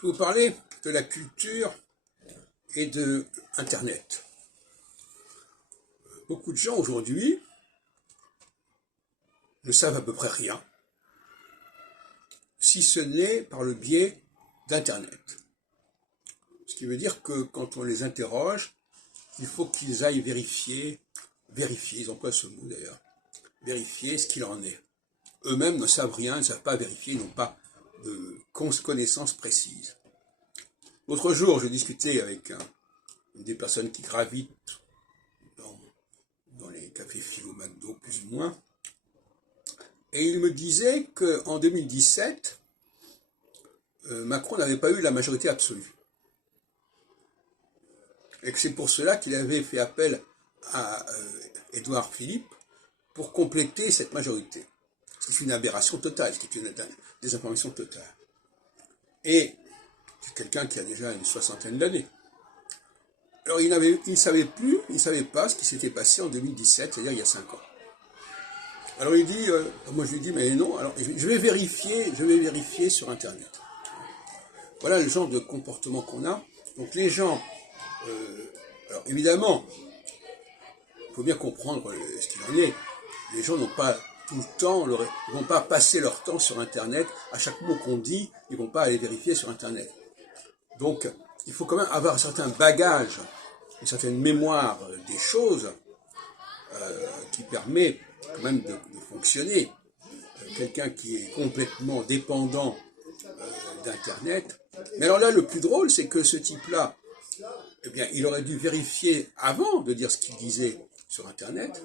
Je vais vous parler de la culture et de Internet. Beaucoup de gens aujourd'hui ne savent à peu près rien, si ce n'est par le biais d'Internet. Ce qui veut dire que quand on les interroge, il faut qu'ils aillent vérifier, ils emploient ce mot d'ailleurs, vérifier ce qu'il en est. Eux-mêmes ne savent rien, ils ne savent pas vérifier, ils n'ont pas de connaissances précises. L'autre jour, je discutais avec une des personnes qui gravitent dans les cafés philo McDo, plus ou moins, et il me disait qu'en 2017, Macron n'avait pas eu la majorité absolue. Et que c'est pour cela qu'il avait fait appel à Édouard Philippe pour compléter cette majorité. C'est une aberration totale, c'est une désinformation totale. Et c'est quelqu'un qui a déjà une soixantaine d'années. Alors il ne savait pas ce qui s'était passé en 2017, c'est-à-dire il y a 5 ans. Alors il dit, moi je lui dis, mais non, alors je vais vérifier sur Internet. Voilà le genre de comportement qu'on a. Donc les gens, alors évidemment, il faut bien comprendre ce qu'il en est. Les gens n'ont pas tout le temps, ils ne vont pas passer leur temps sur Internet. À chaque mot qu'on dit, ils ne vont pas aller vérifier sur Internet. Donc, il faut quand même avoir un certain bagage, une certaine mémoire des choses qui permet quand même de fonctionner. Quelqu'un qui est complètement dépendant d'Internet. Mais alors là, le plus drôle, c'est que ce type-là, eh bien, il aurait dû vérifier avant de dire ce qu'il disait sur Internet.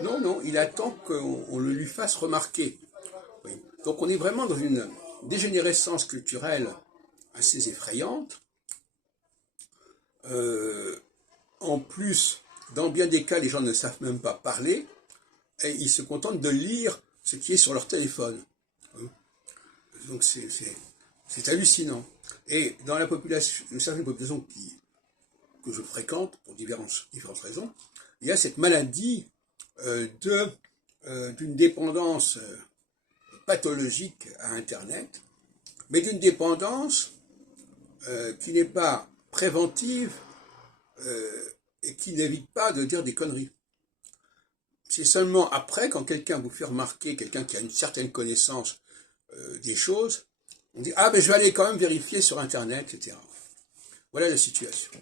Non, il attend qu'on le lui fasse remarquer. Oui. Donc on est vraiment dans une dégénérescence culturelle assez effrayante. En plus, dans bien des cas, les gens ne savent même pas parler et ils se contentent de lire ce qui est sur leur téléphone. Donc c'est hallucinant. Et dans la population, une certaine population que je fréquente pour différentes raisons, il y a cette maladie d'une dépendance pathologique à Internet, mais d'une dépendance qui n'est pas préventive et qui n'évite pas de dire des conneries. C'est seulement après, quand quelqu'un vous fait remarquer, quelqu'un qui a une certaine connaissance des choses, on dit « Ah, ben je vais aller quand même vérifier sur Internet, etc. » Voilà la situation.